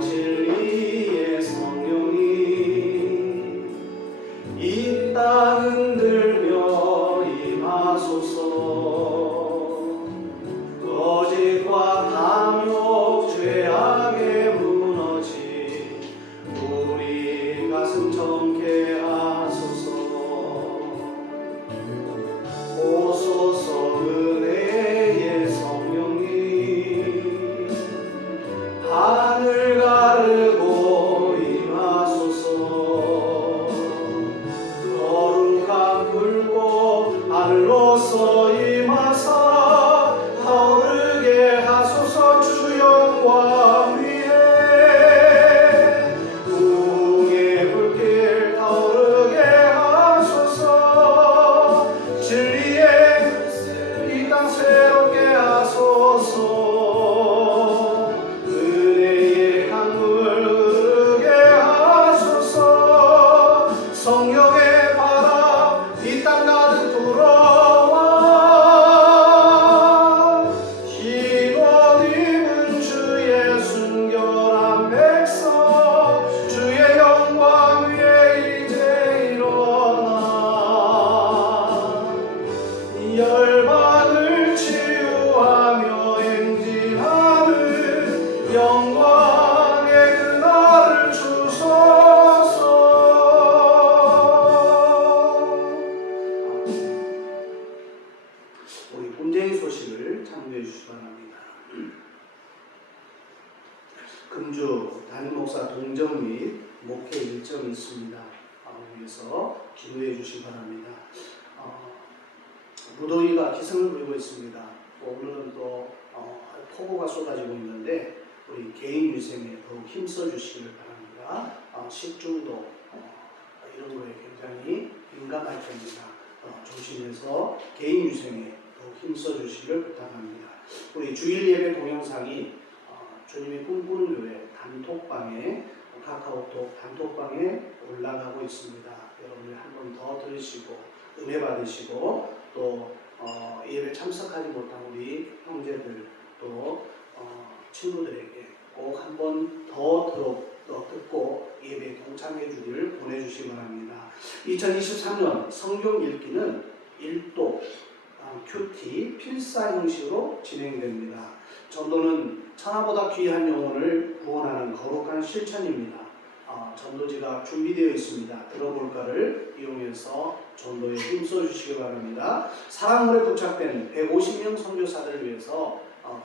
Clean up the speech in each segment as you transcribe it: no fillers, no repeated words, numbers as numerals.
진리의 성령이 이 땅 흔들며 임하소서. 거짓과 탐욕 죄악에 무너진 우리 가슴 정케 하소서. 오소서 은혜의 성령님 하늘 가르고 임하소서. 거룩한 불꽃 하늘로서 임하사 타오르게 하소서. 주 영광 위에 궁의 불길 타오르게 하소서. 진리의 이 땅 새롭게 하소서. 은혜의 강물 흐르게 하소서. 성령의 바람 이 땅 가득 불어와 흰옷 입은 주의 순결한 백성 주의 영광 위에 이제 일어나 열방을 치유하며 행진하는 영광의 그날을 주소서. 우리 본쟁이 소식을 참고해 주시기 바랍니다. 금주 담임 목사 동정 및 목회 일정이 있습니다. 위해서 기도해 주시기 바랍니다. 무더위가 기승을 부리고 있습니다. 오늘은 또 폭우가 쏟아지고 있는데 우리 개인 위생에 더욱 힘써 주시기를 바랍니다. 식중독 이런 거에 굉장히 민감할 겁니다. 조심해서 개인 위생에 더욱 힘써 주시기를 부탁합니다. 우리 주일 예배 동영상이 주님의 꿈꾸는 교회 단톡방에 카카오톡 단톡방에 올라가고 있습니다. 여러분이 한 번 더 들으시고 은혜 받으시고 또 예배 참석하지 못한 우리 형제들 또 친구들에게 꼭 한 번 더 듣고 예배에 동참해 주기를 보내주시기 바랍니다. 2023년 성경 읽기는 1도 큐티 필사 형식으로 진행됩니다. 전도는 천하보다 귀한 영혼을 구원하는 거룩한 실천입니다. 전도지가 준비되어 있습니다. 들어볼까를 이용해서 전도에 힘써 주시기 바랍니다. 사랑물에 부착된 150명 선교사들을 위해서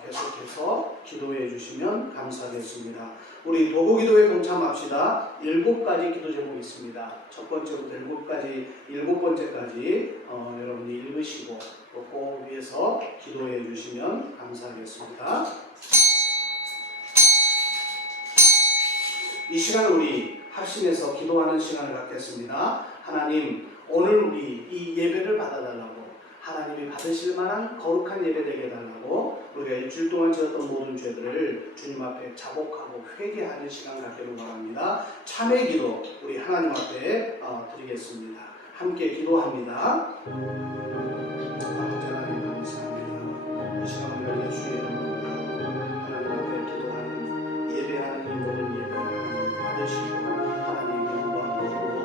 계속해서 기도해 주시면 감사하겠습니다. 우리 도구기도에 동참합시다. 7가지 기도 제목이 있습니다. 첫 번째부터 7번째까지 여러분이 읽으시고 또 꼭 위해서 기도해 주시면 감사하겠습니다. 이 시간 우리 합심해서 기도하는 시간을 갖겠습니다. 하나님, 오늘 우리 이 예배를 받아달라고, 하나님이 받으실 만한 거룩한 예배 되게 해달라고, 우리가 일주일 동안 지었던 모든 죄들을 주님 앞에 자복하고 회개하는 시간 갖기를 바랍니다. 참회 기도 우리 하나님 앞에 드리겠습니다. 함께 기도합니다. 아버지 하나님 감사합니다. 이 시간 우리가 예수의 이름으로 하나님 앞에 기도하는 예배하는 이 모든 예배를 받으시고 하나님 영광 거두어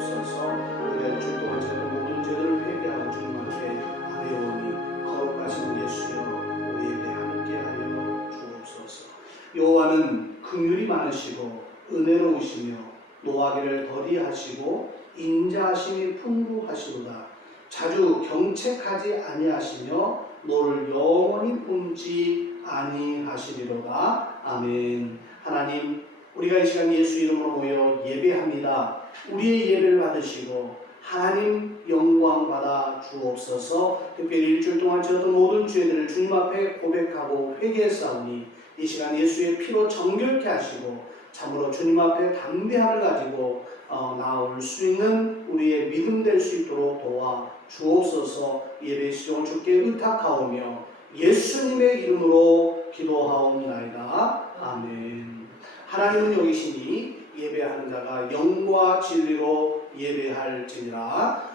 주옵소서. 우리가 일주일 동안 지었던 모든 죄들을 회개하고 주님 앞에 아뢰오니 거룩하신 예수여 우리 예배 함께하여 주옵소서. 여호와는 긍휼이 많으시고 은혜로우시며 노하기를 더디하시고 인자하심이 풍부하시도다. 자주 경책하지 아니하시며 너를 영원히 품지 아니하시리로다. 아멘. 하나님, 우리가 이 시간 예수 이름으로 모여 예배합니다. 우리의 예배를 받으시고 하나님 영광 받아 주옵소서. 특별히 일주일 동안 지었던 모든 죄들을 주님 앞에 고백하고 회개했사오니 이 시간 예수의 피로 정결케 하시고 참으로 주님 앞에 담대함을 가지고 나올 수 있는 우리의 믿음 될 수 있도록 도와 주옵소서. 예배 시종을 주께 의탁하오며 예수님의 이름으로 기도하옵나이다. 아멘. 하나님은 여기시니 예배하는 자가 영과 진리로 예배할지니라.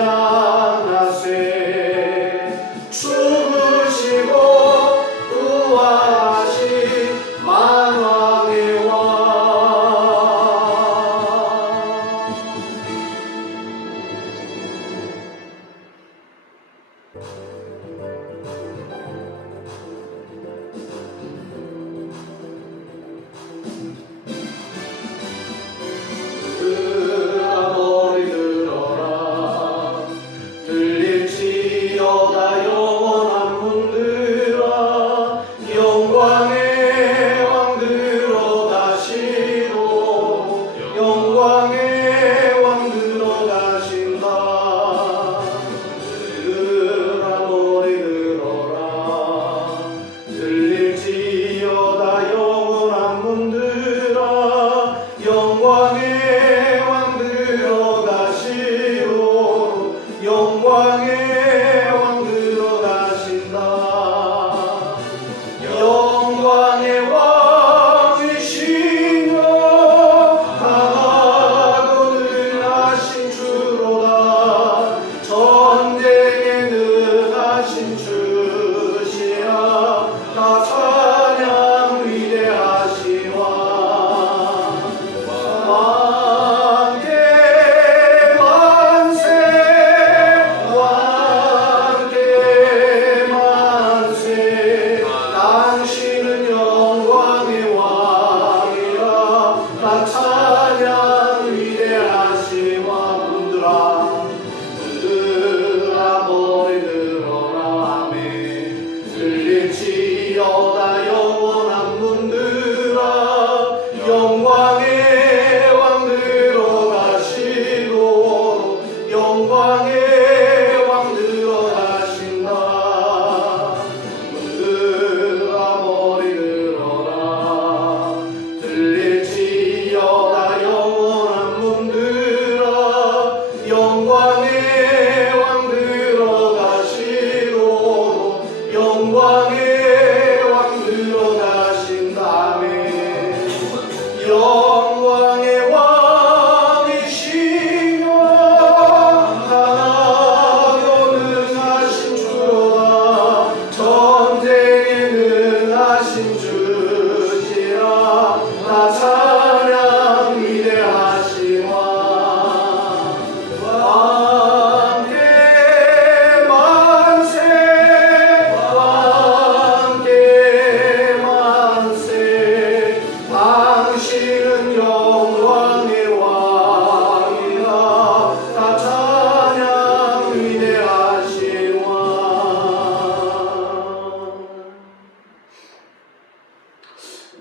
찬양하세. 죽으시고 부활하신 만왕의 왕.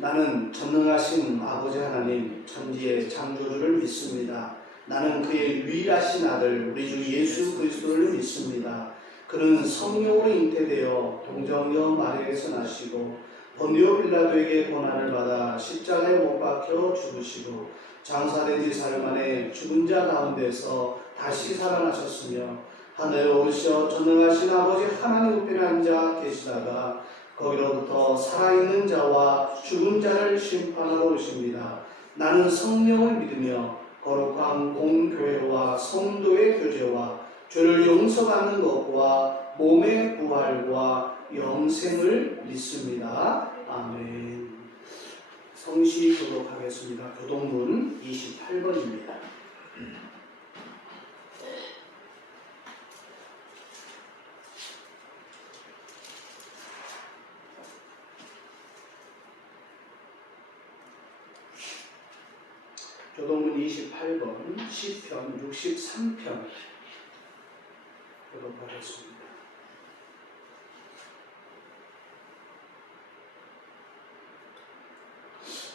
나는 전능하신 아버지 하나님 천지의 창조주를 믿습니다. 나는 그의 유일하신 아들 우리 주 예수 그리스도를 믿습니다. 그는 성령으로 잉태되어 동정녀 마리아에서 나시고 본디오 빌라도에게 고난을 받아 십자가에 못 박혀 죽으시고 장사된 지 사흘 만에 죽은 자 가운데서 다시 살아나셨으며 하늘에 오르셔 전능하신 아버지 하나님 우편에 앉아 계시다가 거기로부터 살아있는 자와 죽은 자를 심판하러 오십니다. 나는 성령을 믿으며 거룩한 공교회와 성도의 교제와 죄를 용서받는 것과 몸의 부활과 영생을 믿습니다. 아멘. 성시 교독하겠습니다. 교독문 28번입니다. 교독문 28번 시편 63편 교독하겠습니다.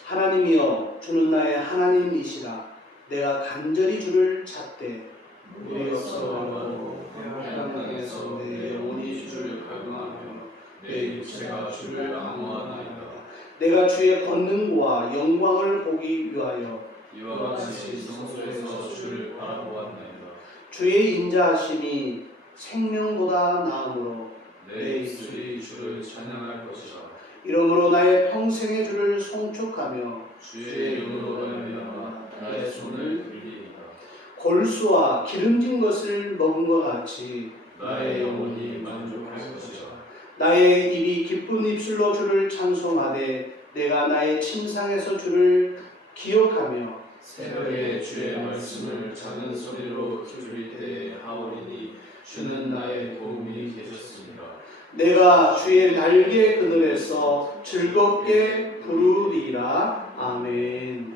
하나님이여 주는 나의 하나님이시라. 내가 간절히 주를 찾되 물이 없어가고 해양 땅에서 내 영혼이 주를 갈망하며 내 육체가 주를 악무하나이다. 내가 주의 권능과 영광을 보기 위하여 이와 같이 성소에서 주를 바라보았나이다. 주의 인자하심이 생명보다 나으므로 내 입술이 주를 찬양할 것이다. 이러므로 나의 평생의 주를 송축하며 주의 이름으로 말미암아 나의 손을 들리리이다. 골수와 기름진 것을 먹은 것 같이 나의 영혼이 만족할 것이다. 나의 입이 기쁜 입술로 주를 찬송하되 내가 나의 침상에서 주를 기억하며 새벽에 주의 말씀을 작은 소리로 들을 때에 하오리니 주는 나의 도움이 되셨습니다. 내가 주의 날개 그늘에서 즐겁게 부르리라. 아멘.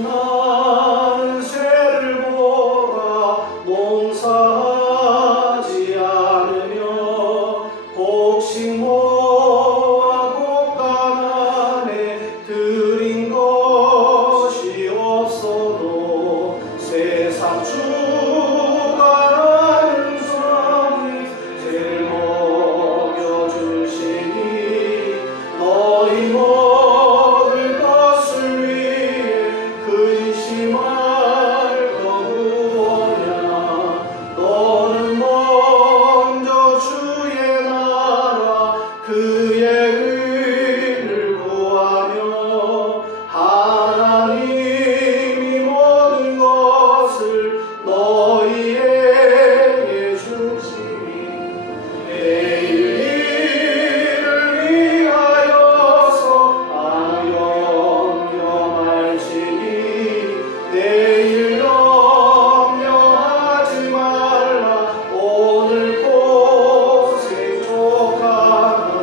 나는 새를 보라 농사하지 않으며 곡식모아 곡간안에 들인 것이 없어도 세상 주관하는 성이 새를 먹여주시니 너희 먹을 것을 위해 근심할 것 무엇냐. 너는 먼저 주의 나라 그의 의를 구하며 하나님이 모든 것을 너희에게 주시니 내일 일을 위하여서 아무 염려말지니 내일 염려하지 말라. 오늘 고생 족하라.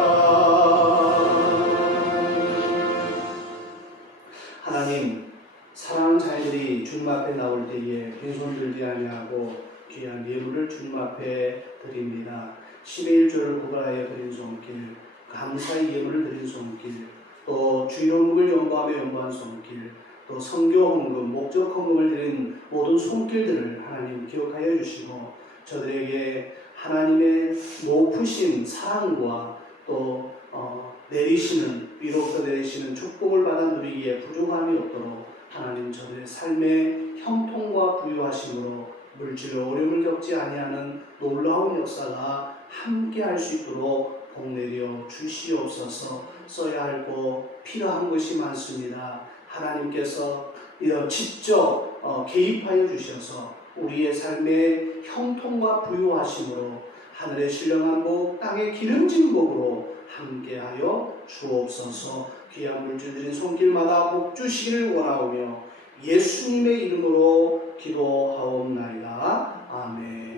하나님, 사랑하는 자녀들이 주님 앞에 나올 때에 빈손 들지 아니하고 귀한 예물을 주님 앞에 드립니다. 11조를 구걸하여 드린 손길, 감사의 예물을 드린 손길, 또 주의 이름을 연구하며 연구한 손길, 또 성교 헌금, 목적 헌금을 드린 모든 손길들을 하나님 기억하여 주시고 저들에게 하나님의 높으신 사랑과 또 내리시는 위로부터 내리시는 축복을 받아 누리기에 부족함이 없도록 하나님 저들의 삶의 형통과 부유하심으로 물질의 어려움을 겪지 아니하는 놀라운 역사가 함께 할 수 있도록 복 내려 주시옵소서. 써야 할 것 필요한 것이 많습니다. 하나님께서 직접 개입하여 주셔서 우리의 삶의 형통과 부유하심으로 하늘의 신령한 복 땅의 기름진 복으로 함께하여 주옵소서. 귀한 물질 드린 손길마다 복 주시기를 원하오며 예수님의 이름으로 기도하옵나이다. 아멘.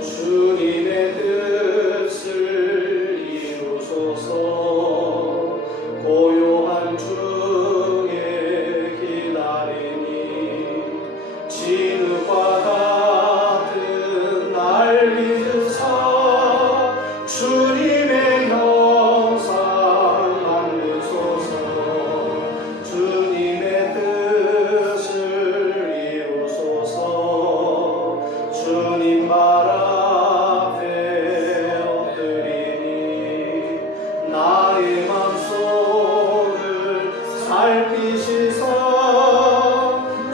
주님의 뜻을 이루소서. 고요한 중에 기다리니 진흙과 같은 날 믿으사 주님의 형상 만드소서. 주님의 뜻을 이루소서. 주님 말 앞에 엎드리니 나의 맘속을 살피시사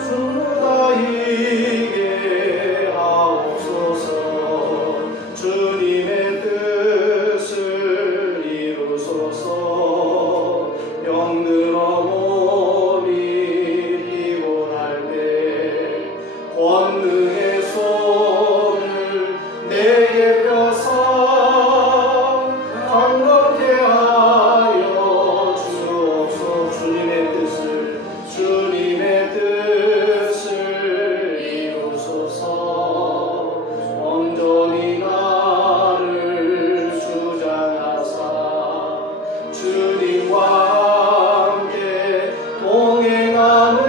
주가 이게 하옵소서. 주님의 뜻을 이루소서. 병들어 몸이 피곤할 때 권능의 손을 내게 펴서 강건케 하여 주옵소서. 주님의 뜻을 이루소서. 온전히 나를 주장하사 주님과 함께 동행함을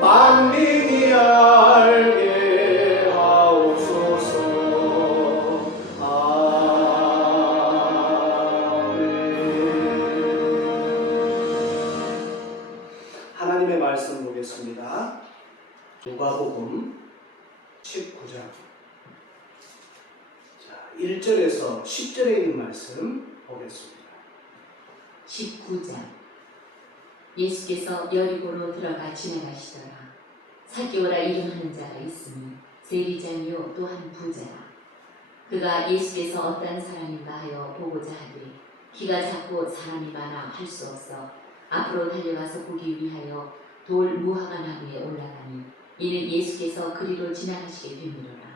만민이 알게 하옵소서. 하나님의 말씀 보겠습니다. 누가복음 19장. 1절에서 10절에 있는 말씀 보겠습니다. 19장. 예수께서 여리고로 들어가 지나가시더라. 삭개오라 이름하는 자가 있으니 세리장이요 또한 부자라. 그가 예수께서 어떤 사람인가 하여 보고자 하되 키가 작고 사람이 많아 할 수 없어 앞으로 달려가서 보기 위하여 돌 무화과 나무에 올라가니 이는 예수께서 그리로 지나가시게 됨이로라.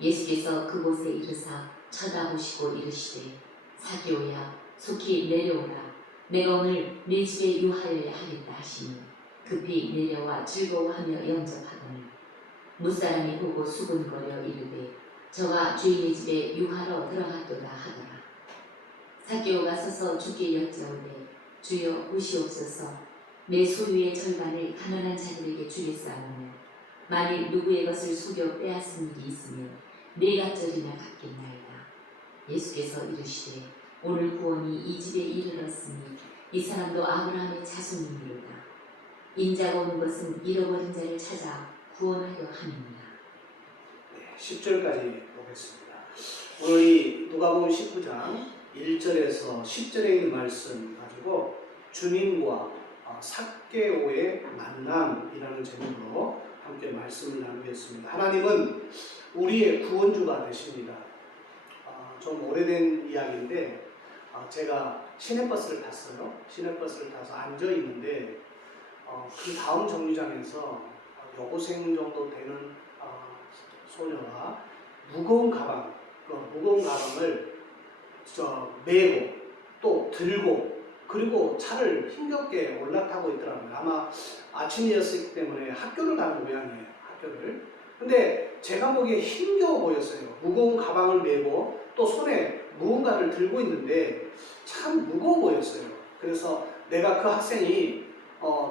예수께서 그곳에 이르사 쳐다보시고 이르시되 삭개오야 속히 내려오라. 내가 오늘 네 집에 유하여야 하겠다 하시니 급히 내려와 즐거워하며 영접하더니 무사람이 보고 수군거려 이르되 저가 주인의 집에 유하러 들어갔도다 하더라. 삭개오가 서서 주께 여짜오되 주여 보시옵소서. 내 소유의 절반을 가난한 자들에게 주겠사오며 만일 누구의 것을 속여 빼앗은 일이 있으면 네 갑절이나 갚겠나이다. 예수께서 이르시되 오늘 구원이 이 집에 이르렀으니 이 사람도 아브라함의 자손이니로다. 인자가 온 것은 잃어버린 자를 찾아 구원하려 함이니라. 10절까지 보겠습니다. 오늘 이 누가복음 19장 1절에서 10절에 있는 말씀 가지고 주님과 삭개오의 만남이라는 제목으로 함께 말씀을 나누겠습니다. 하나님은 우리의 구원주가 되십니다. 좀 오래된 이야기인데 제가 시내버스를 탔어요. 시내버스를 타서 앉아 있는데 그 다음 정류장에서 여고생 정도 되는 소녀가 무거운 가방을 메고 또 들고 그리고 차를 힘겹게 올라타고 있더라고요. 아마 아침이었기 때문에 학교를 가는 모양이에요. 학교를. 근데 제가 보기에 힘겨워 보였어요. 무거운 가방을 메고 또 손에 무언가를 들고 있는데 참 무거워 보였어요. 그래서 내가 그 학생이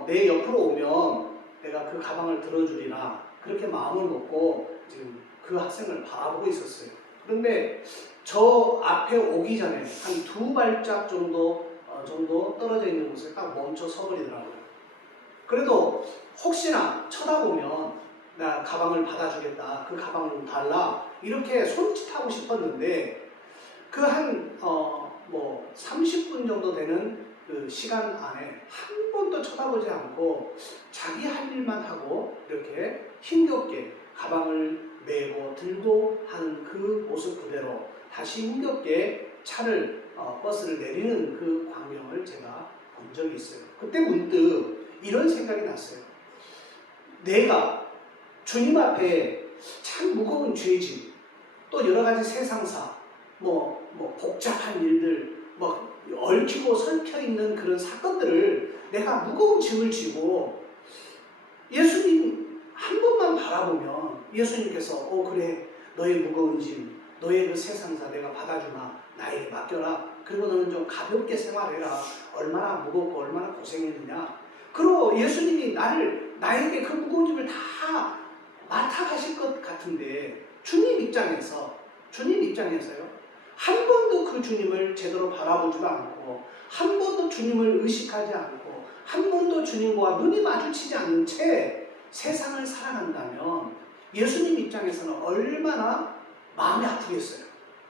내 옆으로 오면 내가 그 가방을 들어주리라 그렇게 마음을 먹고 지금 그 학생을 바라보고 있었어요. 그런데 저 앞에 오기 전에 한 2발짝 정도 떨어져 있는 곳에 딱 멈춰 서버리더라고요. 그래도 혹시나 쳐다보면 나 가방을 받아주겠다. 그 가방을 좀 달라. 이렇게 손짓하고 싶었는데 그 한 30분 정도 되는 그 시간 안에 한 번도 쳐다보지 않고 자기 할 일만 하고 이렇게 힘겹게 가방을 메고 들고 하는 그 모습 그대로 다시 힘겹게 버스를 내리는 그 광경을 제가 본 적이 있어요. 그때 문득 이런 생각이 났어요. 내가 주님 앞에 참 무거운 죄짐, 또 여러 가지 세상사, 복잡한 일들, 얽히고 설켜 있는 그런 사건들을 내가 무거운 짐을 지고 예수님 한 번만 바라보면 예수님께서 그래 너의 무거운 짐, 너의 그 세상사 내가 받아주마, 나에게 맡겨라. 그리고 너는 좀 가볍게 생활해라. 얼마나 무겁고 얼마나 고생했느냐. 그리고 예수님이 나에게 그 무거운 짐을 다 맡아가실 것 같은데 주님 입장에서요. 한 번도 그 주님을 제대로 바라보지도 않고 한 번도 주님을 의식하지 않고 한 번도 주님과 눈이 마주치지 않는 채 세상을 살아간다면 예수님 입장에서는 얼마나 마음이 아프겠어요.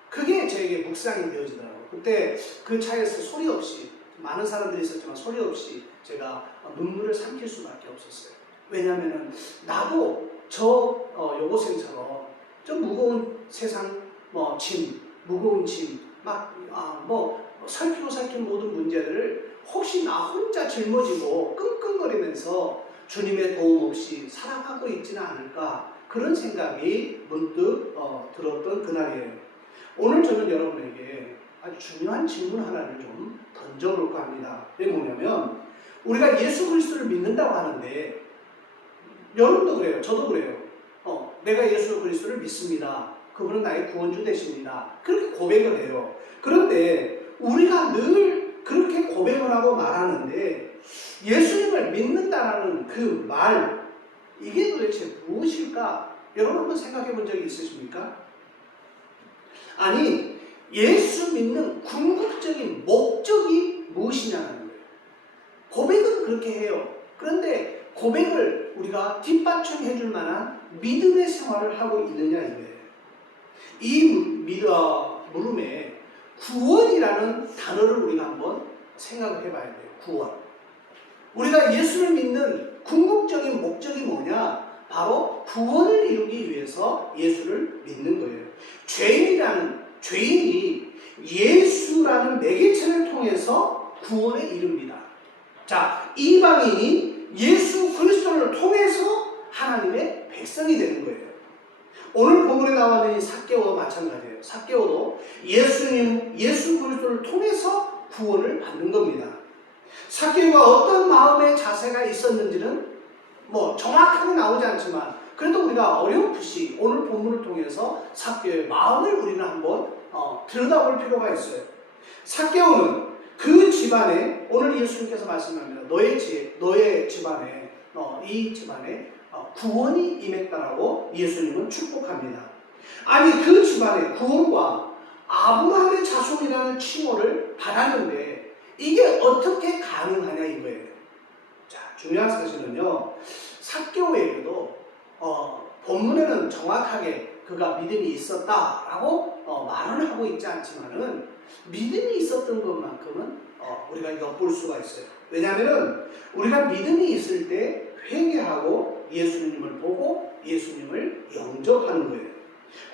그게 저에게 묵상이 되어지더라고요. 그때 그 차에서 소리 없이 많은 사람들이 있었지만 소리 없이 제가 눈물을 삼킬 수밖에 없었어요. 왜냐하면 나도 저 여고생처럼 좀 무거운 세상 무거운 짐, 설키고 설킨 모든 문제들을 혹시 나 혼자 짊어지고 끙끙거리면서 주님의 도움 없이 살아가고 있지는 않을까 그런 생각이 문득 들었던 그날이에요. 오늘 저는 여러분에게 아주 중요한 질문 하나를 좀 던져볼까 합니다. 그게 뭐냐면 우리가 예수 그리스도를 믿는다고 하는데 여러분도 그래요. 저도 그래요. 내가 예수 그리스도를 믿습니다. 그분은 나의 구원주 되십니다. 그렇게 고백을 해요. 그런데 우리가 늘 그렇게 고백을 하고 말하는데 예수님을 믿는다라는 그 말, 이게 도대체 무엇일까? 여러분 한번 생각해 본 적이 있으십니까? 아니, 예수 믿는 궁극적인 목적이 무엇이냐는 거예요. 고백은 그렇게 해요. 그런데 고백을 우리가 뒷받침해 줄 만한 믿음의 생활을 하고 있느냐 이거예요. 이 물음에 구원이라는 단어를 우리가 한번 생각을 해봐야 돼요. 구원. 우리가 예수를 믿는 궁극적인 목적이 뭐냐? 바로 구원을 이루기 위해서 예수를 믿는 거예요. 죄인이 예수라는 매개체를 통해서 구원에 이릅니다. 자, 이방인이 예수 그리스도를 통해서 하나님의 백성이 되는 거예요. 오늘 본문에 나와 있는 이 삭개오도 마찬가지예요. 삭개오도 예수 그리스도를 통해서 구원을 받는 겁니다. 삭개오가 어떤 마음의 자세가 있었는지는 정확하게 나오지 않지만 그래도 우리가 어렴풋이 오늘 본문을 통해서 삭개오의 마음을 우리는 한번 들여다볼 필요가 있어요. 삭개오는 그 집안에 오늘 예수님께서 말씀합니다. 너의 집안에 이 집안에 구원이 임했다라고 예수님은 축복합니다. 아니 그 집안에 구원과 아브라함의 자손이라는 칭호를 받았는데 이게 어떻게 가능하냐 이거예요. 자, 중요한 사실은요. 삭개오에게도 본문에는 정확하게 그가 믿음이 있었다라고 말은 하고 있지 않지만은 믿음이 있었던 것만큼은 우리가 엿볼 수가 있어요. 왜냐하면 우리가 믿음이 있을 때 회개하고 예수님을 보고 예수님을 영접하는 거예요.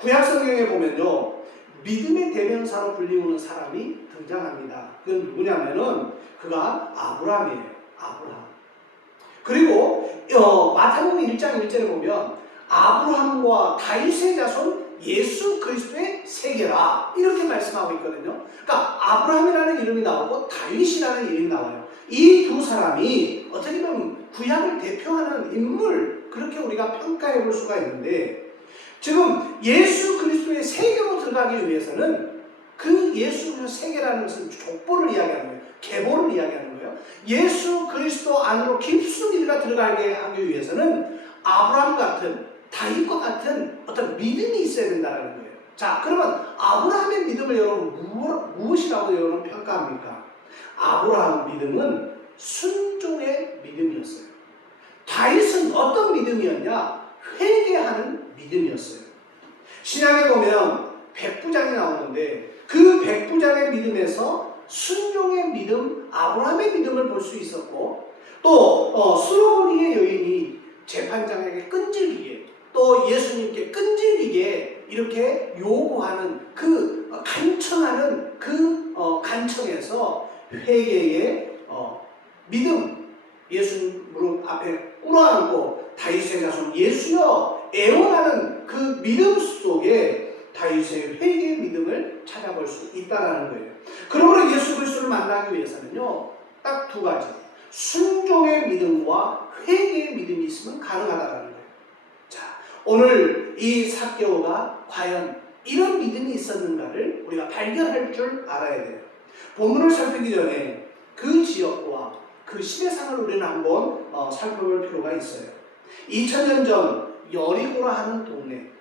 구약 성경에 보면요, 믿음의 대명사로 불리우는 사람이 등장합니다. 그건 누구냐면은 그가 아브라함이에요. 아브라함. 그리고 마태복음 1장 1절에 보면 아브라함과 다윗의 자손 예수 그리스도의 세계라 이렇게 말씀하고 있거든요. 그러니까 아브라함이라는 이름이 나오고 다윗이라는 이름이 나와요. 이 두 사람이 어떻게 보면 구약을 대표하는 인물 그렇게 우리가 평가해 볼 수가 있는데 지금 예수 그리스도의 세계로 들어가기 위해서는 그 예수 그리스도 세계라는 것은 족보를 이야기하는 거예요. 계보를 이야기하는 거예요. 예수 그리스도 안으로 깊숙이 들어가게 하기 위해서는 아브라함 같은 다윗과 같은 어떤 믿음이 있어야 된다는 거예요. 자, 그러면 아브라함의 믿음을 여러분 무엇이라고 여러분 평가합니까? 아브라함 믿음은 순종의 믿음이었어요. 다윗은 어떤 믿음이었냐? 회개하는 믿음이었어요. 신약에 보면 백부장이 나오는데 그 백부장의 믿음에서 순종의 믿음, 아브라함의 믿음을 볼 수 있었고 또 수로보니의 여인이 재판장에게 끈질기게 또 예수님께 끈질기게 이렇게 요구하는 그 간청하는 그 간청에서 회개의 믿음 예수님 무릎 앞에 꿇어앉고 다윗의 자손 예수여 애원하는 그 믿음 속에 다윗의 회개의 믿음을 찾아볼 수 있다는 거예요. 그러므로 예수 그리스도를 만나기 위해서는요 딱 두 가지 순종의 믿음과 회개의 믿음이 있으면 가능하다는 거예요. 자, 오늘 이 삭개오가 과연 이런 믿음이 있었는가를 우리가 발견할 줄 알아야 돼요. 본문을 살피기 전에 그 지역과 그 시대상을 우리는 한번 살펴볼 필요가 있어요. 2000년 전 여리고라 하는 동네.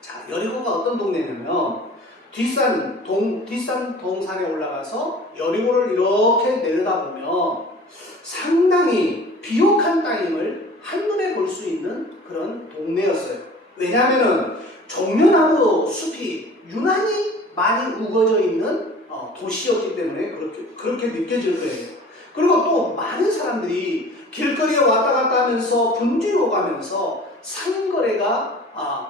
자, 여리고가 어떤 동네냐면 뒷산 동산에 올라가서 여리고를 이렇게 내려다보면 상당히 비옥한 땅임을 한눈에 볼 수 있는 그런 동네였어요. 왜냐하면 종려나무 숲이 유난히 많이 우거져 있는 도시였기 때문에 그렇게 느껴질 거예요. 그리고 또 많은 사람들이 길거리에 왔다 갔다 하면서 분주히 오가면서 상거래가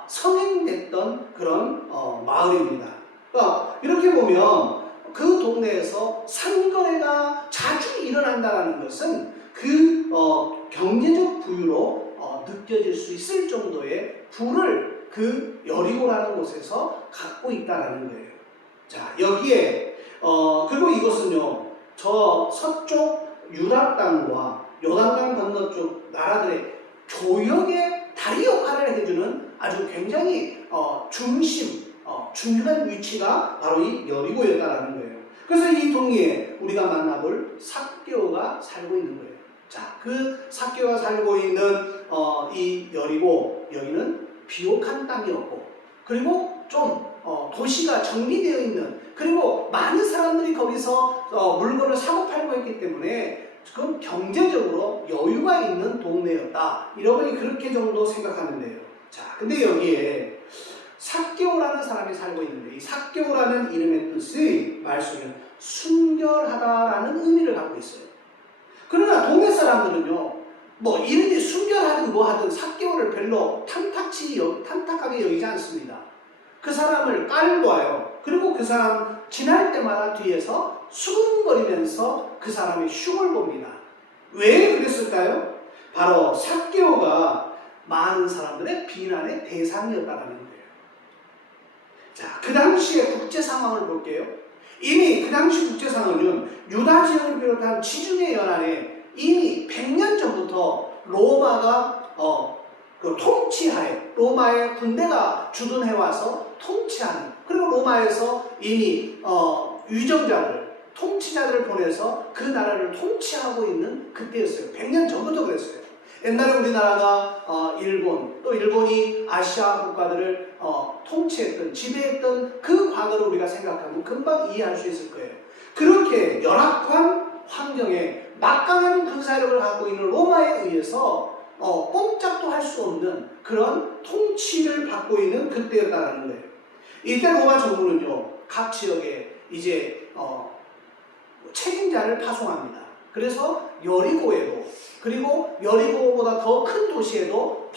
성행됐던 그런 마을입니다. 그러니까 이렇게 보면 그 동네에서 상거래가 자주 일어난다는 것은 그 경제적 부유로 느껴질 수 있을 정도의 부를 그 여리고라는 곳에서 갖고 있다는 거예요. 자, 여기에 그리고 이것은요 저 서쪽 유다 땅과 요단강 건너쪽 나라들의 교역의 다리 역할을 해주는 아주 굉장히 중요한 위치가 바로 이 여리고였다라는 거예요. 그래서 이 동네에 우리가 만나볼 삭개오가 살고 있는 거예요. 자, 그 삭개오가 살고 있는 이 여리고 여기는 비옥한 땅이었고 그리고 좀 도시가 정비되어 있는 그리고 많은 사람들이 거기서 물건을 사고 팔고 했기 때문에 그건 경제적으로 여유가 있는 동네였다. 여러분이 그렇게 정도 생각하는데요. 자, 근데 여기에 삭개오라는 사람이 살고 있는데 이 삭개오라는 이름의 뜻이 말씀은 순결하다라는 의미를 갖고 있어요. 그러나 동네 사람들은요, 뭐 이름이 순결하든 뭐 하든 삭개오를 별로 탐탁하게 여기지 않습니다. 그 사람을 깔고 와요. 그리고 그 사람 지날 때마다 뒤에서 수근거리면서 그 사람의 흉을 봅니다. 왜 그랬을까요? 바로 삭개오가 많은 사람들의 비난의 대상이었다는 거예요. 자, 그 당시의 국제 상황을 볼게요. 이미 그 당시 국제 상황은 유다 지역을 비롯한 지중해 연안에 이미 100년 전부터 로마가 그 통치하에 로마의 군대가 주둔해와서 통치하는, 그리고 로마에서 이미 위정자들, 통치자들을 보내서 그 나라를 통치하고 있는 그때였어요. 100년 전부터 그랬어요. 옛날에 우리나라가 일본, 또 일본이 아시아 국가들을 통치했던, 지배했던 그 과거를 우리가 생각하면 금방 이해할 수 있을 거예요. 그렇게 열악한 환경에 막강한 군사력을 갖고 있는 로마에 의해서 꼼짝도 할 수 없는 그런 통치를 받고 있는 그때였다는 거예요. 이때 로마 정부는요, 각 지역에 이제 책임자를 파송합니다. 그래서 여리고에도, 그리고 여리고보다 더 큰 도시에도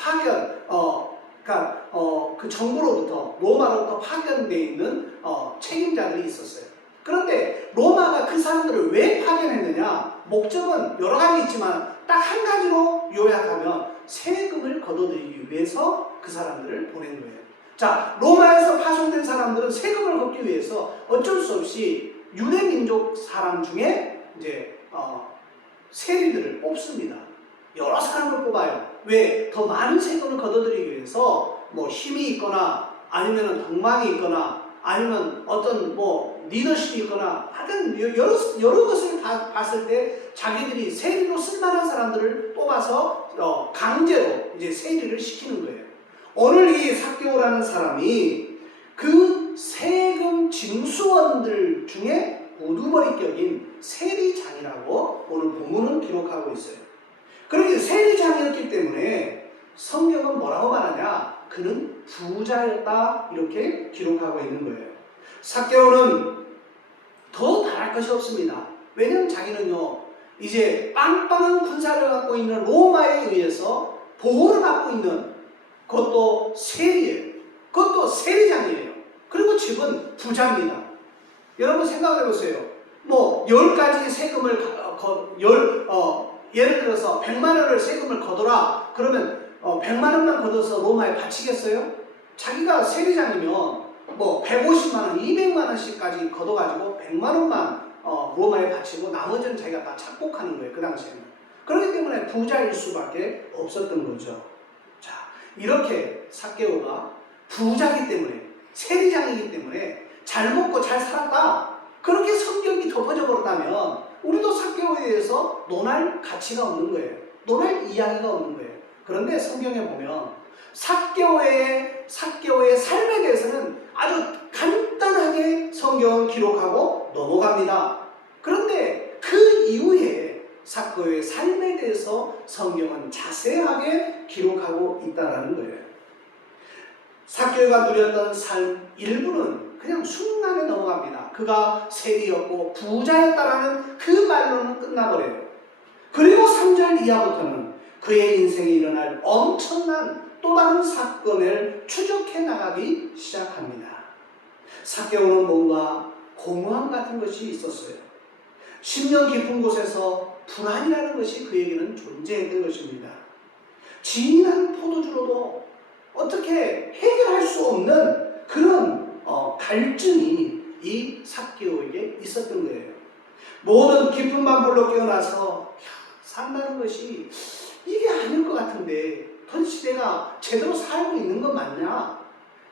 그 정부로부터, 로마로부터 파견되어 있는 책임자들이 있었어요. 그런데 로마가 그 사람들을 왜 파견했느냐? 목적은 여러 가지 있지만 딱 한 가지로 요약하면 세금을 걷어들이기 위해서 그 사람들을 보낸 거예요. 자, 로마에서 파송된 사람들은 세금을 걷기 위해서 어쩔 수 없이 유대민족 사람 중에 이제 세리들을 뽑습니다. 여러 사람을 뽑아요. 왜? 더 많은 세금을 걷어들이기 위해서 뭐 힘이 있거나 아니면 덕망이 있거나 아니면 어떤 뭐 리더십이 있거나 하여튼 여러 것을 다 봤을 때 자기들이 세리로 쓸만한 사람들을 뽑아서 강제로 이제 세리를 시키는 거예요. 오늘 이 삭개오라는 사람이 그 세금 징수원들 중에 우두머리격인 세리장이라고 오늘 본문은 기록하고 있어요. 그렇게 세리장이었기 때문에 성경은 뭐라고 말하냐? 그는 부자였다, 이렇게 기록하고 있는 거예요. 삭개오는 더 바랄 것이 없습니다. 왜냐하면 자기는요, 이제 빵빵한 군사를 갖고 있는 로마에 의해서 보호를 받고 있는 그것도 세리예요. 그것도 세리장이에요. 그리고 집은 부자입니다. 여러분 생각해 보세요. 뭐 10가지 세금을 예를 들어서 100만 원을 세금을 걷어라. 그러면 100만 원만 걷어서 로마에 바치겠어요? 자기가 세리장이면 뭐 150만 원, 200만 원씩까지 걷어가지고 100만 원만 로마에 바치고 나머지는 자기가 다 착복하는 거예요. 그 당시에는. 그렇기 때문에 부자일 수밖에 없었던 거죠. 자, 이렇게 삭개오가 부자이기 때문에, 세리장이기 때문에 잘 먹고 잘 살았다, 그렇게 성경이 덮어져 버렸다면 우리도 삭개오에 대해서 논할 가치가 없는 거예요. 논할 이야기가 없는 거예요. 그런데 성경에 보면 삭개오의 삶에 대해서는 아주 간단하게 성경은 기록하고 넘어갑니다. 그런데 그 이후에 삭개오의 삶에 대해서 성경은 자세하게 기록하고 있다는 거예요. 삭개오가 누렸던 삶 일부는 그냥 순간에 넘어갑니다. 그가 세리였고 부자였다라는 그 말로는 끝나버려요. 그리고 3절 이하부터는 그의 인생에 일어날 엄청난 또 다른 사건을 추적해 나가기 시작합니다. 삭개오는 뭔가 공허함 같은 것이 있었어요. 10년 깊은 곳에서 불안이라는 것이 그에게는 존재했던 것입니다. 진한 포도주로도 어떻게 해결할 수 없는 그런 갈증이 이 삭개오에게 있었던 거예요. 모든 깊은 밤불로 깨어나서 산다는 것이 이게 아닐 것 같은데 도대체 내가 제대로 살고 있는 건 맞냐?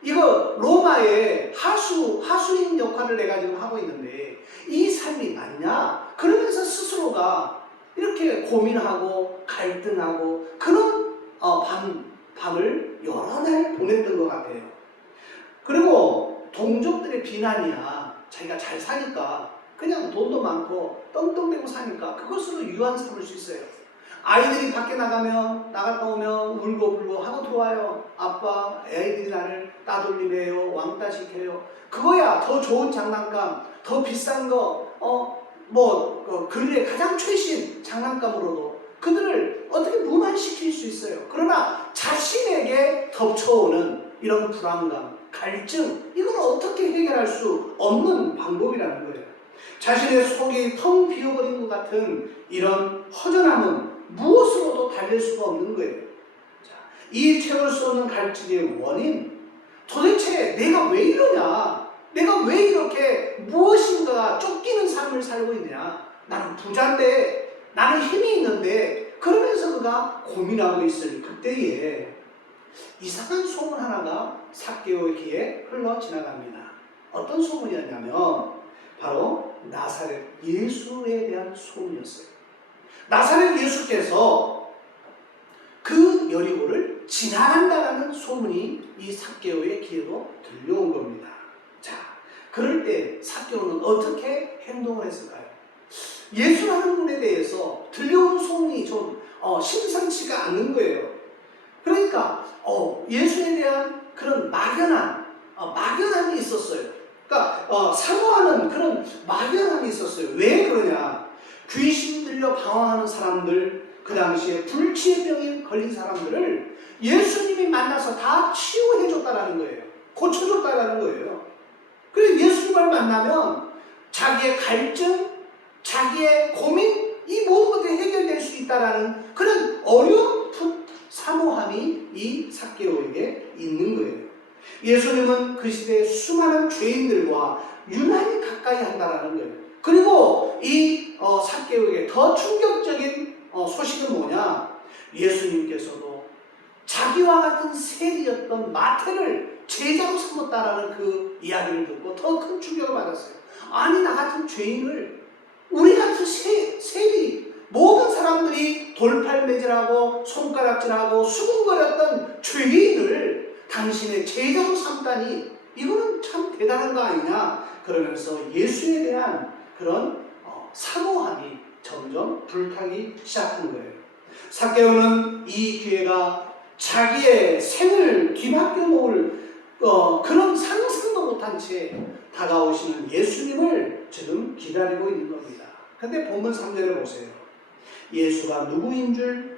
이거 로마의 하수인 역할을 내가 지금 하고 있는데 이 삶이 맞냐? 그러면서 스스로가 이렇게 고민하고 갈등하고 그런 밤을 여러 날 보냈던 것 같아요. 그리고 동족들의 비난이야. 자기가 잘 사니까, 그냥 돈도 많고 떵떵대고 사니까 그것으로 유한 삼을 수 있어요. 아이들이 밖에 나갔다 오면 울고 하고 들어와요. 아빠, 애들이 나를 따돌림해요. 왕따 시켜요. 그거야. 더 좋은 장난감, 더 비싼 거, 근래 가장 최신 장난감으로도 그들을 어떻게 무만시킬 수 있어요. 그러나 자신에게 덮쳐오는 이런 불안감, 갈증, 이걸 어떻게 해결할 수 없는 방법이라는 거예요. 자신의 속이 텅 비어버린 것 같은 이런 허전함은 무엇으로도 달랠 수가 없는 거예요. 자, 이 채울 수 없는 갈증의 원인, 도대체 내가 왜 이러냐? 내가 왜 이렇게 무엇인가 쫓기는 삶을 살고 있냐? 나는 부자인데, 나는 힘이 있는데, 그러면서 그가 고민하고 있을 그때에 이상한 소문 하나가 삭개오의 귀에 흘러 지나갑니다. 어떤 소문이었냐면 바로 나사렛 예수에 대한 소문이었어요. 나사렛 예수께서 그 여리고를 지나간다라는 소문이 이 삭개오의 귀에도 들려온 겁니다. 자, 그럴 때 삭개오는 어떻게 행동을 했을까요? 예수라는 분에 대해서 들려온 소문이 좀 심상치가 않는 거예요. 그러니까 예수에 대한 그런 막연함이 있었어요. 그러니까 사모하는 그런 막연함이 있었어요. 왜 그러냐? 귀신 들려 방황하는 사람들, 그 당시에 불치의 병에 걸린 사람들을 예수님이 만나서 다 치유해 줬다라는 거예요. 고쳐줬다라는 거예요. 그래서 예수님을 만나면 자기의 갈증, 자기의 고민, 이 모든 것들이 해결될 수 있다라는 그런 어려운 사모함이 이 삭개오에게 있는 거예요. 예수님은 그 시대의 수많은 죄인들과 유난히 가까이 한다라는 거예요. 그리고 이 삭개오에게 더 충격적인 소식은 뭐냐? 예수님께서도 자기와 같은 세리였던 마태를 제자로 삼았다라는 그 이야기를 듣고 더 큰 충격을 받았어요. 아니, 나 같은 죄인을, 우리 같은 세리, 모든 사람들이 돌팔매질하고 손가락질하고 수군거렸던 죄인을 당신의 제자로 삼다니 이거는 참 대단한 거 아니냐? 그러면서 예수에 대한 그런 사모함이 점점 불타기 시작한 거예요. 삭개오는 이 기회가 자기의 생을 뒤바뀌어 놓을 그런 상상도 못한 채 다가오시는 예수님을 지금 기다리고 있는 겁니다. 근데 본문 3절을 보세요. 예수가 누구인 줄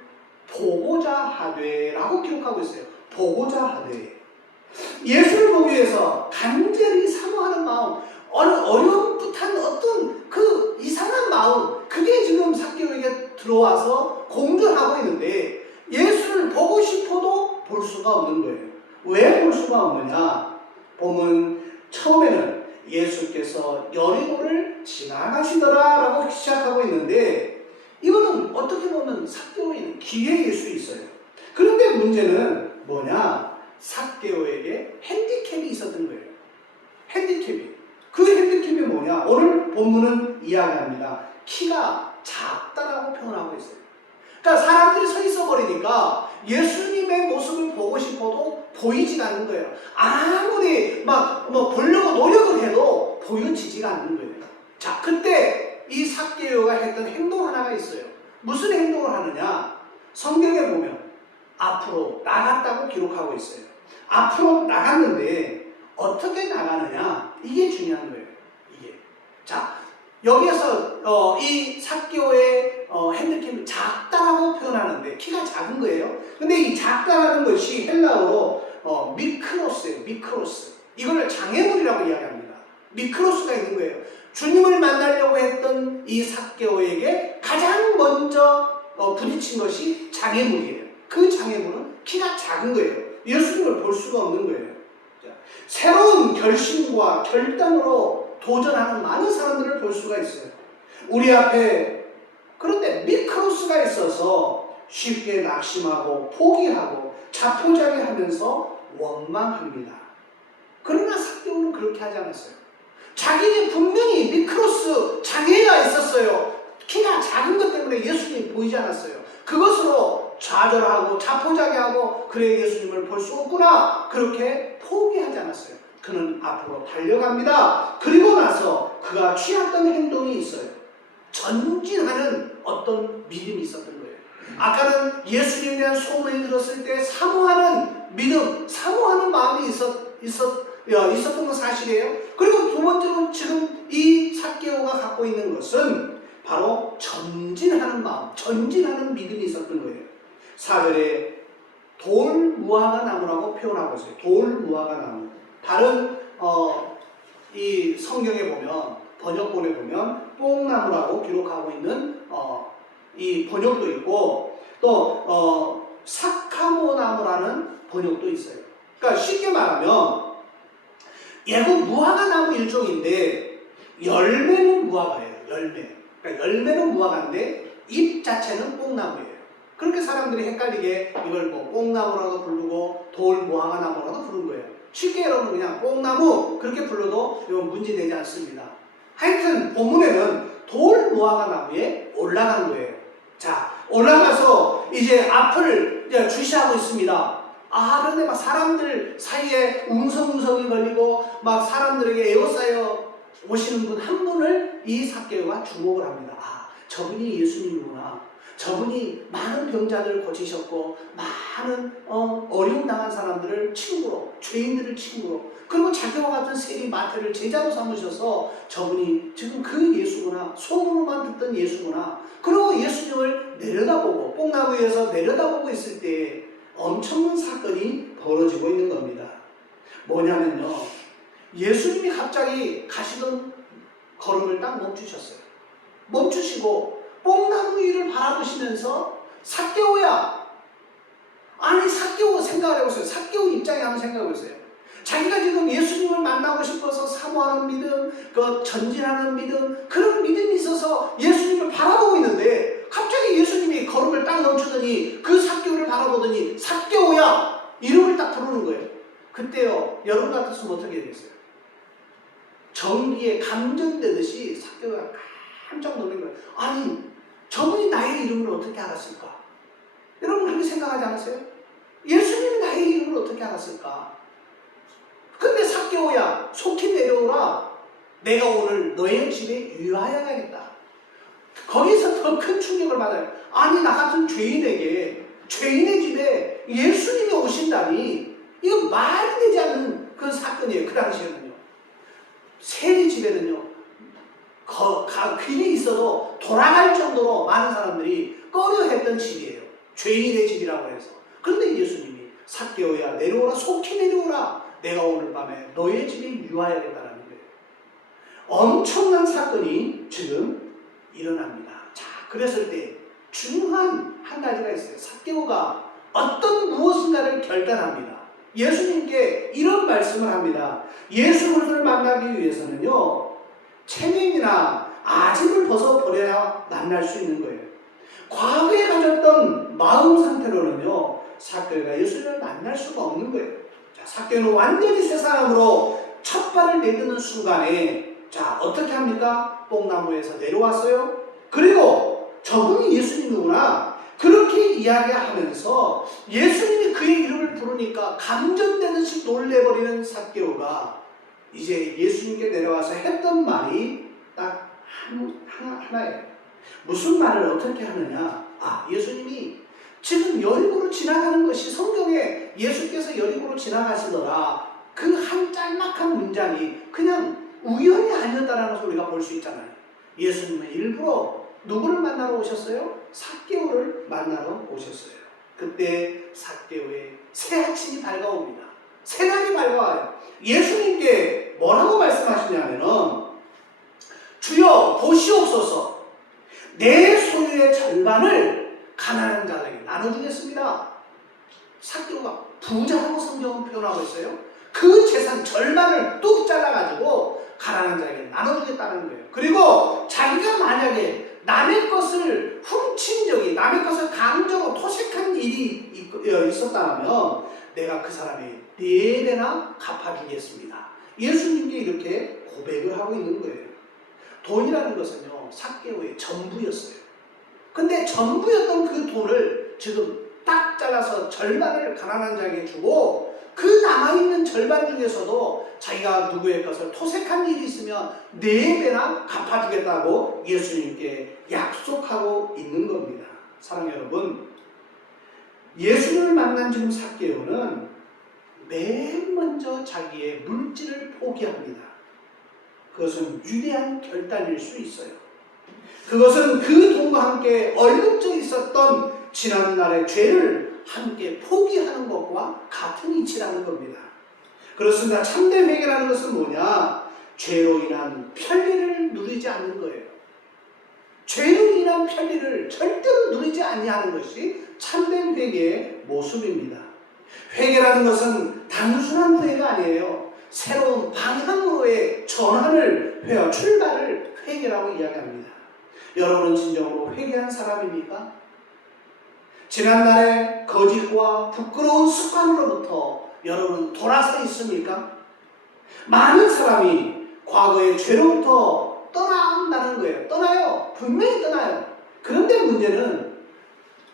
보고자 하되라고 기록하고 있어요. 보고자 하되. 예수를 보기 위해서 간절히 사모하는 마음, 어려움부탄 어떤 그 이상한 마음, 그게 지금 삭개오에게 들어와서 공존하고 있는데 예수를 보고 싶어도 볼 수가 없는 거예요. 왜 볼 수가 없느냐? 보면 처음에는 예수께서 여리고를 지나가시더라라고 시작하고 있는데 이거는 어떻게 보면 삭개오에는 기회일 수 있어요. 그런데 문제는 뭐냐? 삭개오에게 핸디캡이 있었던 거예요. 핸디캡이. 그 핸디캡이 뭐냐? 오늘 본문은 이야기합니다. 키가 작다라고 표현하고 있어요. 그러니까 사람들이 서 있어 버리니까 예수님의 모습을 보고 싶어도 보이지가 않는 거예요. 아무리 보려고 노력을 해도 보여지지가 않는 거예요. 자, 그때 이 삭개오가 했던 행동 하나가 있어요. 무슨 행동을 하느냐? 성경에 보면 앞으로 나갔다고 기록하고 있어요. 앞으로 나갔는데 어떻게 나가느냐? 이게 중요한 거예요. 이게. 자, 여기에서 이 삭개오의 핸디캡이 작다라고 표현하는데 키가 작은 거예요. 근데 이 작다라는 것이 헬라어로 미크로스예요. 미크로스. 이걸 장애물이라고 이야기합니다. 미크로스가 있는 거예요. 주님을 만나려고 했던 이 삭개오에게 가장 먼저 부딪힌 것이 장애물이에요. 그 장애물은 키가 작은 거예요. 예수님을 볼 수가 없는 거예요. 자, 새로운 결심과 결단으로 도전하는 많은 사람들을 볼 수가 있어요. 우리 앞에 그런데 미크로스가 있어서 쉽게 낙심하고 포기하고 자포자기하면서 원망합니다. 그러나 삭개오는 그렇게 하지 않았어요. 자기는 분명히 미크로스 장애가 있었어요. 키가 작은 것 때문에 예수님이 보이지 않았어요. 그것으로 좌절하고 자포자기하고 그래 예수님을 볼 수 없구나 그렇게 포기하지 않았어요. 그는 앞으로 달려갑니다. 그리고 나서 그가 취했던 행동이 있어요. 전진하는 어떤 믿음이 있었던 거예요. 아까는 예수님에 대한 소문이 들었을 때 사모하는 믿음, 사모하는 마음이 있었던 건 사실이에요. 그리고 두 번째로 지금 이 삭개오가 갖고 있는 것은 바로 전진하는 마음, 전진하는 믿음이 있었던 거예요. 4절에 돌무화과 나무라고 표현하고 있어요. 돌무화과 나무. 다른 이 성경에 보면, 번역본에 보면 뽕나무라고 기록하고 있는 이 번역도 있고, 또 사카모나무라는 번역도 있어요. 그러니까 쉽게 말하면 얘도 무화과 나무 일종인데 열매는 무화과예요. 열매. 그러니까 열매는 무화과인데 잎 자체는 뽕나무예요. 그렇게 사람들이 헷갈리게 이걸 뭐 뽕나무라고 부르고 돌무화과 나무라고 부른 거예요. 쉽게 여러분 그냥 뽕나무 그렇게 불러도 이건 문제되지 않습니다. 하여튼 본문에는 돌무화과 나무에 올라간 거예요. 자, 올라가서 이제 앞을 주시하고 있습니다. 그런데 막 사람들 사이에 웅성웅성이 걸리고 막 사람들에게 에워싸여 오시는 분 한 분을 이 삭개오가 주목을 합니다. 저분이 예수님이구나. 저분이 많은 병자들을 고치셨고 많은 어려움 당한 사람들을 친구로, 죄인들을 친구로, 그리고 자기와 같은 세리 마태를 제자로 삼으셔서 저분이 지금 그 예수구나, 소문으로만 듣던 예수구나. 그리고 예수님을 내려다보고 뽕나무 위에서 내려다보고 있을 때 엄청난 사건이 벌어지고 있는 겁니다. 뭐냐면요, 예수님이 갑자기 가시던 걸음을 딱 멈추셨어요. 멈추시고 뽕나무 위를 바라보시면서 삭개오야! 아니 삭개오 생각을 해보세요. 삭개오 입장에 한번 생각해보세요. 자기가 지금 예수님을 만나고 싶어서 사모하는 믿음, 그 전진하는 믿음, 그런 믿음이 있어서 예수님을 바라보고 있는데 갑자기 예수님이 걸음을 딱 멈추더니 그 삭개오를 바라보더니 삭개오야! 이름을 딱 부르는 거예요. 그때요, 여러분 같았으면 어떻게 되겠어요? 전기에 감전되듯이 삭개오가 깜짝 놀란 거예요. 아니, 저분이 나의 이름을 어떻게 알았을까? 여러분 그렇게 생각하지 않으세요? 예수님이 나의 이름을 어떻게 알았을까? 근데 삭개오야, 속히 내려오라. 내가 오늘 너의 집에 유하여 가겠다. 거기서 더 큰 충격을 받아요. 아니, 나 같은 죄인에게, 죄인의 집에 예수님이 오신다니, 이거 말이 되지 않는 그런 사건이에요. 그 당시에는요. 세리 집에는요, 길이 있어도 돌아갈 정도로 많은 사람들이 꺼려했던 집이에요. 죄인의 집이라고 해서. 그런데 예수님이 삭개오야, 내려오라, 속히 내려오라. 내가 오늘 밤에 너의 집에 유하여야겠다는 거예요. 엄청난 사건이 지금 일어납니다. 자, 그랬을 때 중요한 한 가지가 있어요. 삭개오가 어떤 무엇인가를 결단합니다. 예수님께 이런 말씀을 합니다. 예수 그리스도를 만나기 위해서는요, 체면이나 아집을 벗어버려야 만날 수 있는 거예요. 과거에 가졌던 마음 상태로는요, 삭개오가 예수님을 만날 수가 없는 거예요. 자, 삭개오는 완전히 새 사람으로 첫 발을 내딛는 순간에, 자, 어떻게 합니까? 뽕나무에서 내려왔어요. 그리고 저분이 예수님이구나, 그렇게 이야기하면서 예수님이 그의 이름을 부르니까 감전되듯이 놀래버리는 삭개오가 이제 예수님께 내려와서 했던 말이 딱 하나예요. 무슨 말을 어떻게 하느냐? 예수님이 지금 여리고로 지나가는 것이, 성경에 예수께서 여리고로 지나가시더라, 그 한 짤막한 문장이 그냥 우연이 아니었다라는 것을 우리가 볼 수 있잖아요. 예수님은 일부러 누구를 만나러 오셨어요? 삭개오를 만나러 오셨어요. 그때 삭개오의 새 아침이 밝아옵니다. 새날이 밝아와요. 예수님께 뭐라고 말씀하시냐면은, 주여 보시옵소서, 내 소유의 절반을 가난한 자에게 나눠주겠습니다. 삭개오가 부자라고 성경은 표현하고 있어요. 그 재산 절반을 뚝 잘라가지고 가난한 자에게 나눠주겠다는 거예요. 그리고 자기가 만약에 남의 것을 훔친 적이, 남의 것을 강제로 토색한 일이 있었다면 내가 그 사람의 4배나 갚아주겠습니다. 예수님께 이렇게 고백을 하고 있는 거예요. 돈이라는 것은요, 삭개오의 전부였어요. 근데 전부였던 그 돈을 지금 딱 잘라서 절반을 가난한 자에게 주고, 그 남아있는 절반 중에서도 자기가 누구의 것을 토색한 일이 있으면 4배나 갚아주겠다고 예수님께 약속하고 있는 겁니다. 사랑 여러분, 예수를 만난 지금 삭개오는 맨 먼저 자기의 물질을 포기합니다. 그것은 위대한 결단일 수 있어요. 그것은 그 돈과 함께 얼룩져 있었던 지난날의 죄를 함께 포기하는 것과 같은 이치라는 겁니다. 그렇습니다. 참된 회개라는 것은 뭐냐? 죄로 인한 편리를 누리지 않는 거예요. 죄로 인한 편리를 절대로 누리지 아니하는 것이 참된 회개의 모습입니다. 회개라는 것은 단순한 회개가 아니에요. 새로운 방향으로의 전환을 출발을 회개라고 이야기합니다. 여러분은 진정으로 회개한 사람입니까? 지난날의 거짓과 부끄러운 습관으로부터 여러분은 돌아서 있습니까? 많은 사람이 과거의 죄로부터 떠난다는 거예요. 떠나요. 분명히 떠나요. 그런데 문제는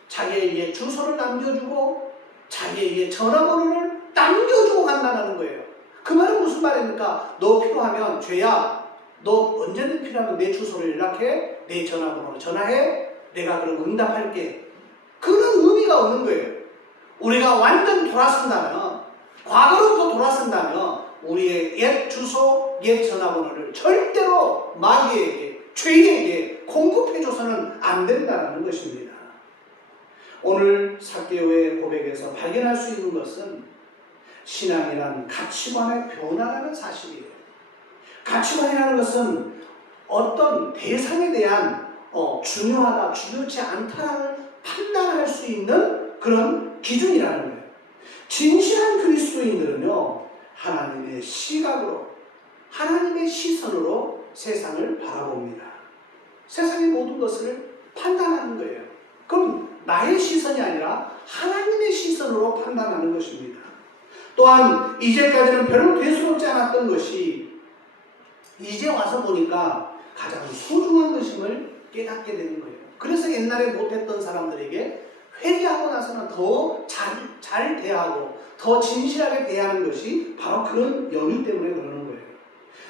자기에게 주소를 남겨주고 자기에게 전화번호를 남겨주고 간다는 거예요. 그 말은 무슨 말입니까? 너 필요하면 죄야. 너 언제든 필요하면 내 주소를 연락해. 내 전화번호로 전화해. 내가 그럼 응답할게. 그런 의미가 없는 거예요. 우리가 완전 돌아선다면, 과거로부터 돌아선다면 우리의 옛 주소, 옛 전화번호를 절대로 마귀에게, 죄에게 공급해줘서는 안 된다는 것입니다. 오늘 삭개오의 고백에서 발견할 수 있는 것은 신앙이란 가치관의 변화라는 사실이에요. 가치관이라는 것은 어떤 대상에 대한 중요하다, 중요치 않다를 판단할 수 있는 그런 기준이라는 거예요. 진실한 그리스도인들은요, 하나님의 시각으로, 하나님의 시선으로 세상을 바라봅니다. 세상의 모든 것을 판단하는 거예요. 그럼 나의 시선이 아니라 하나님의 시선으로 판단하는 것입니다. 또한 이제까지는 별로 대수롭지 않았던 것이 이제 와서 보니까 가장 소중한 것임을 깨닫게 되는 거예요. 그래서 옛날에 못했던 사람들에게 회개하고 나서는 더 잘 대하고 더 진실하게 대하는 것이 바로 그런 연유 때문에 그러는 거예요.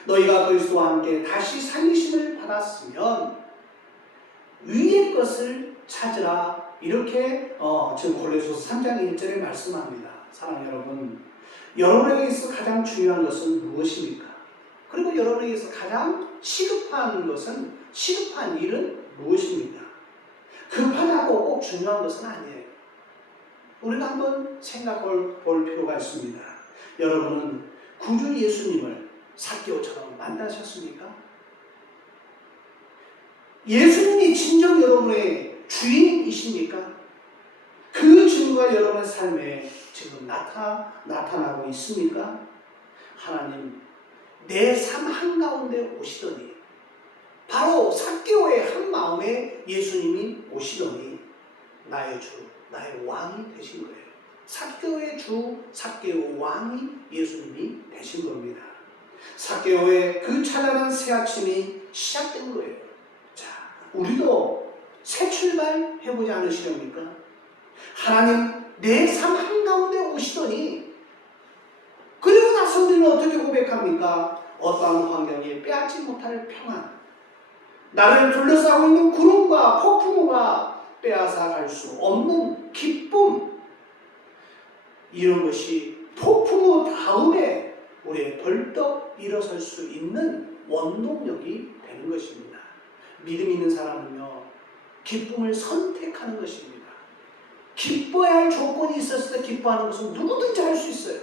너희가 그리스도와 함께 다시 살리심을 받았으면 위의 것을 찾으라. 이렇게 지금 골로새서 3장 1절에 말씀합니다. 사랑하는 여러분, 여러분에게 있어 가장 중요한 것은 무엇입니까? 그리고 여러분에게 있어 가장 시급한 일은 무엇입니까? 급하다고 꼭 중요한 것은 아니에요. 우리가 한번 생각해 볼 필요가 있습니다. 여러분은 구주 예수님을 삭개오처럼 만나셨습니까? 예수님이 진정 여러분의 주인이십니까? 그 주인과 여러분의 삶에 지금 나타나고 있습니까? 하나님, 내 삶 한가운데 오시더니, 바로 삭개오의 한 마음에 예수님이 오시더니 나의 주, 나의 왕이 되신 거예요. 삭개오의 주, 삭개오 왕이 예수님이 되신 겁니다. 삭개오의 그 찬란한 새 아침이 시작된 거예요. 자, 우리도 새 출발 해보지 않으시렵니까? 하나님, 내 삶 한가운데 오시더니, 그리고 나서 우리는 어떻게 고백합니까? 어떠한 환경에 빼앗지 못할 평안, 나를 둘러싸고 있는 구름과 폭풍우가 빼앗아 갈 수 없는 기쁨, 이런 것이 폭풍우 다음에 우리의 벌떡 일어설 수 있는 원동력이 되는 것입니다. 믿음 있는 사람은요, 기쁨을 선택하는 것입니다. 기뻐야 할 조건이 있었을 때 기뻐하는 것은 누구든지 할 수 있어요.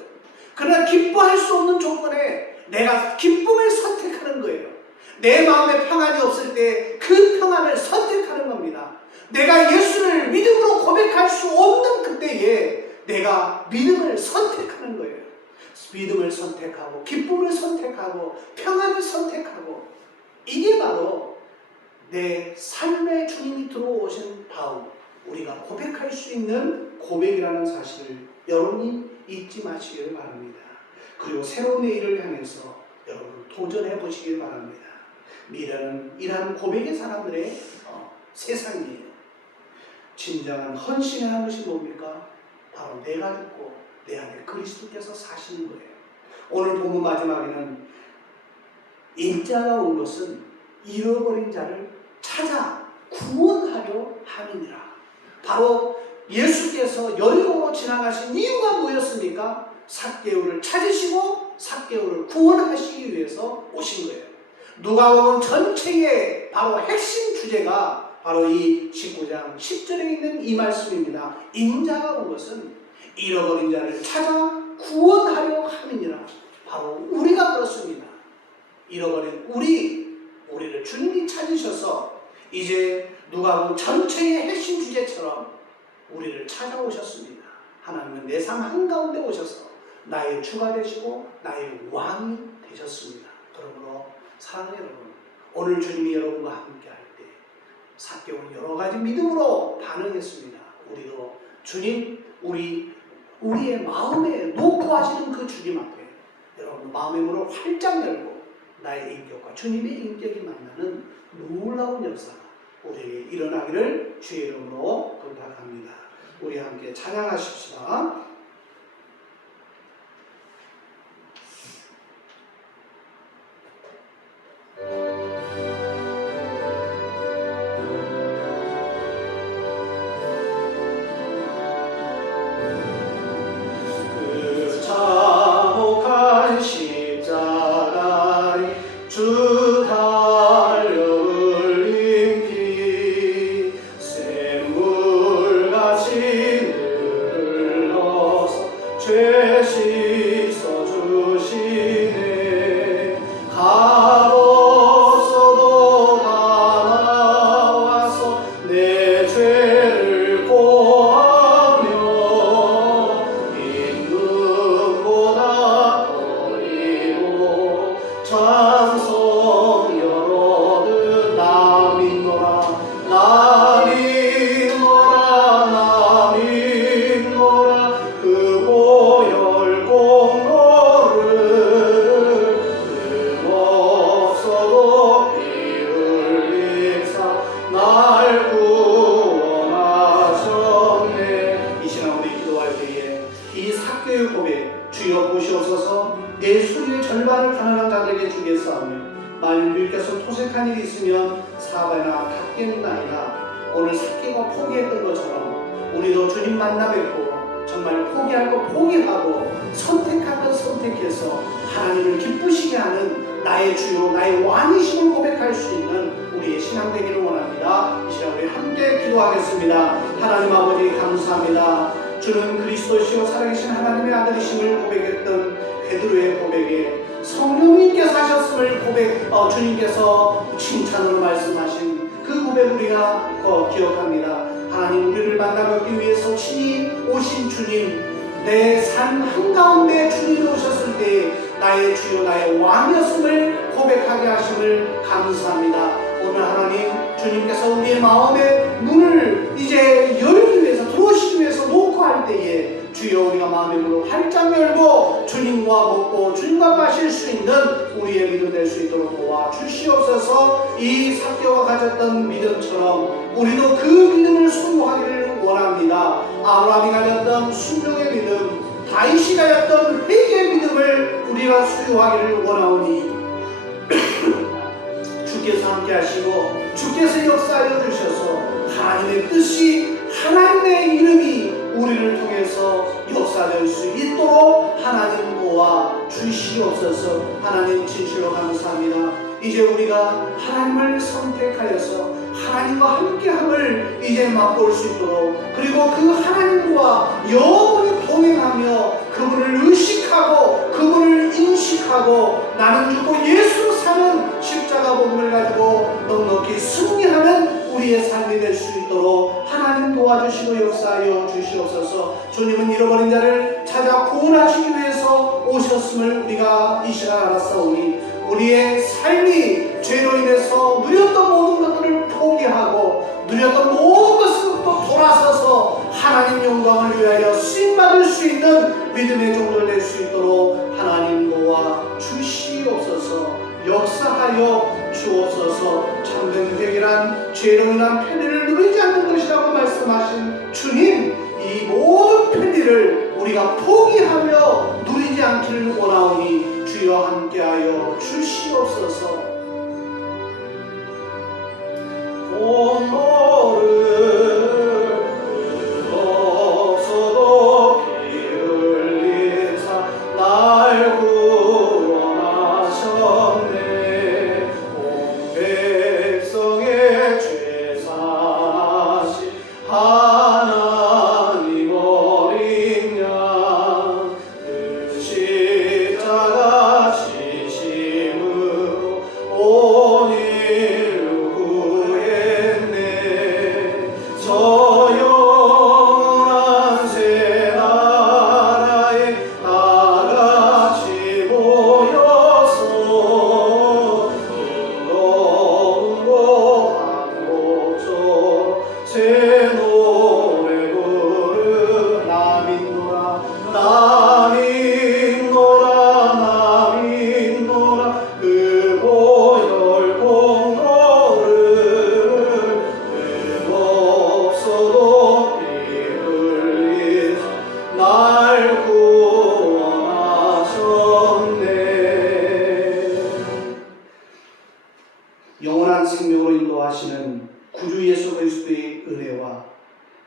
그러나 기뻐할 수 없는 조건에 내가 기쁨을 선택하는 거예요. 내 마음에 평안이 없을 때 그 평안을 선택하는 겁니다. 내가 예수를 믿음으로 고백할 수 없는 그때에 내가 믿음을 선택하는 거예요. 믿음을 선택하고 기쁨을 선택하고 평안을 선택하고, 이게 바로 내 삶의 주님이 들어오신 다음 우리가 고백할 수 있는 고백이라는 사실을 여러분이 잊지 마시길 바랍니다. 그리고 새로운 내일을 향해서 여러분 도전해 보시길 바랍니다. 미래는 이러한 고백의 사람들의 세상이에요. 진정한 헌신을 하는 것이 뭡니까? 바로 내가 죽고 내 안에 그리스도께서 사시는 거예요. 오늘 본문 마지막에는 인자가 온 것은 잃어버린 자를 찾아 구원하려 함이니라. 바로 예수께서 여리고로 지나가신 이유가 뭐였습니까? 삭개오를 찾으시고 삭개오를 구원하시기 위해서 오신 거예요. 누가복음 전체의 바로 핵심 주제가 바로 이 19장 10절에 있는 이 말씀입니다. 인자가 온 것은 잃어버린 자를 찾아 구원하려 함이니라. 바로 우리가 그렇습니다. 잃어버린 우리를 주님이 찾으셔서 이제 누가복음 전체의 핵심 주제처럼 우리를 찾아오셨습니다. 하나님은 내 삶 한가운데 오셔서 나의 주가 되시고 나의 왕이 되셨습니다. 그러므로 사랑하는 여러분, 오늘 주님이 여러분과 함께 할 때 삭개오는 여러 가지 믿음으로 반응했습니다. 우리도 주님, 우리의 마음에 놓고 하시는 그 주님 앞에 여러분 마음의 문을 활짝 열고 나의 인격과 주님의 인격이 만나는 놀라운 역사가 우리에게 일어나기를 주의 이름으로 부탁합니다. 우리 함께 찬양하십시다. 오늘 삭개오가 포기했던 것처럼 우리도 주님 만나 뵙고 정말 포기할 거 포기하고 선택할 거 선택해서 하나님을 기쁘시게 하는 나의 주요 나의 왕이심을 고백할 수 있는 우리의 신앙 되기를 원합니다. 이 시간 우리 함께 기도하겠습니다. 하나님 아버지 감사합니다. 주는 그리스도시요 살아계신 하나님의 아들이심을 고백했던 베드로의 고백에 성령님께서 하셨음을 주님께서 칭찬으로 말씀하신 그 고백 우리가 기억합니다. 하나님 우리를 만나뵙기 위해서 친히 오신 주님, 내 삶 한가운데 주님이 오셨을 때 나의 주요 나의 왕이었음을 고백하게 하심을 감사합니다. 오늘 하나님 주님께서 우리의 마음의 문을 이제 열기 위해서 들어오시기 위해서 놓고 할 때에 주여 우리가 마음의 문을 활짝 열고 주님과 먹고 주님과 마실 수 있는 우리의 믿음 될 수 있도록 도와주시옵소서. 이 삭개오가 가졌던 믿음처럼 우리도 그 믿음을 소유하기를 원합니다. 아브라함이 가졌던 순종의 믿음, 다윗이 가졌던 회개의 믿음을 우리가 소유하기를 원하오니 주께서 함께 하시고 주께서 역사하여 주셔서 하나님의 뜻이 하나님의 이름이 우리를 통해서 역사될 수 있도록 하나님 도와 주시옵소서. 하나님 진실로 감사합니다. 이제 우리가 하나님을 선택하여서 하나님과 함께함을 이제 맛볼 수 있도록, 그리고 그 하나님과 영원히 동행하며 그분을 의식하고 그분을 인식하고 나는 죽고 예수로 사는 십자가 복음을 가지고 넉넉히 승리하는 우리의 삶이 될 수 있도록 하나님 도와주시고 역사하여 주시옵소서. 주님은 잃어버린 자를 찾아 구원하시기 위해서 오셨음을 우리가 이 시간 알았사오니 우리의 삶이 죄로 인해서 누렸던 모든 것들을 포기하고 누렸던 모든 것으로부터 돌아서서 하나님 영광을 위하여 쓰임받을 수 있는 믿음의 종들 될 수 있도록 하나님 도와 주시옵소서. 역사하여 주옵소서. 참된 회개란 죄로 인한 편의를 누리지 않는 것이라고 말씀하신 주님, 이 모든 편의를 우리가 포기하며 누리지 않기를 원하오니 주여 함께하여 주시옵소서. 오늘을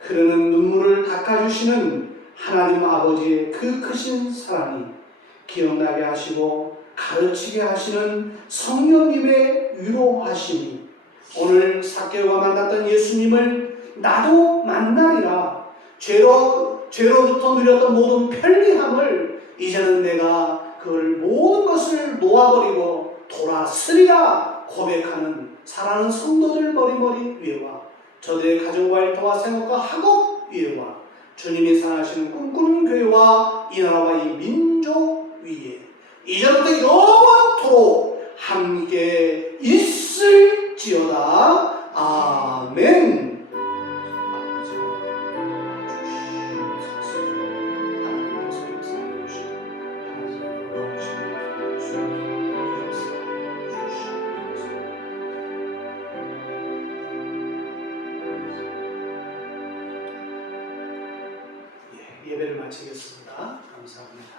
흐르는 눈물을 닦아주시는 하나님 아버지의 그 크신 사랑이 기억나게 하시고 가르치게 하시는 성령님의 위로하심이 오늘 삭개오가 만났던 예수님을 나도 만나리라. 죄로부터 누렸던 모든 편리함을 이제는 내가 그걸 모든 것을 놓아버리고 돌아서리라 고백하는 사랑하는 성도들 머리머리 위에와 저들의 가정과 일터와 생각과 학업 위에와 주님이 사랑하시는 꿈꾸는 교회와 이 나라와 이 민족 위에 이제부터 영원토록 함께 있을지어다. 아멘. 예배를 마치겠습니다. 감사합니다.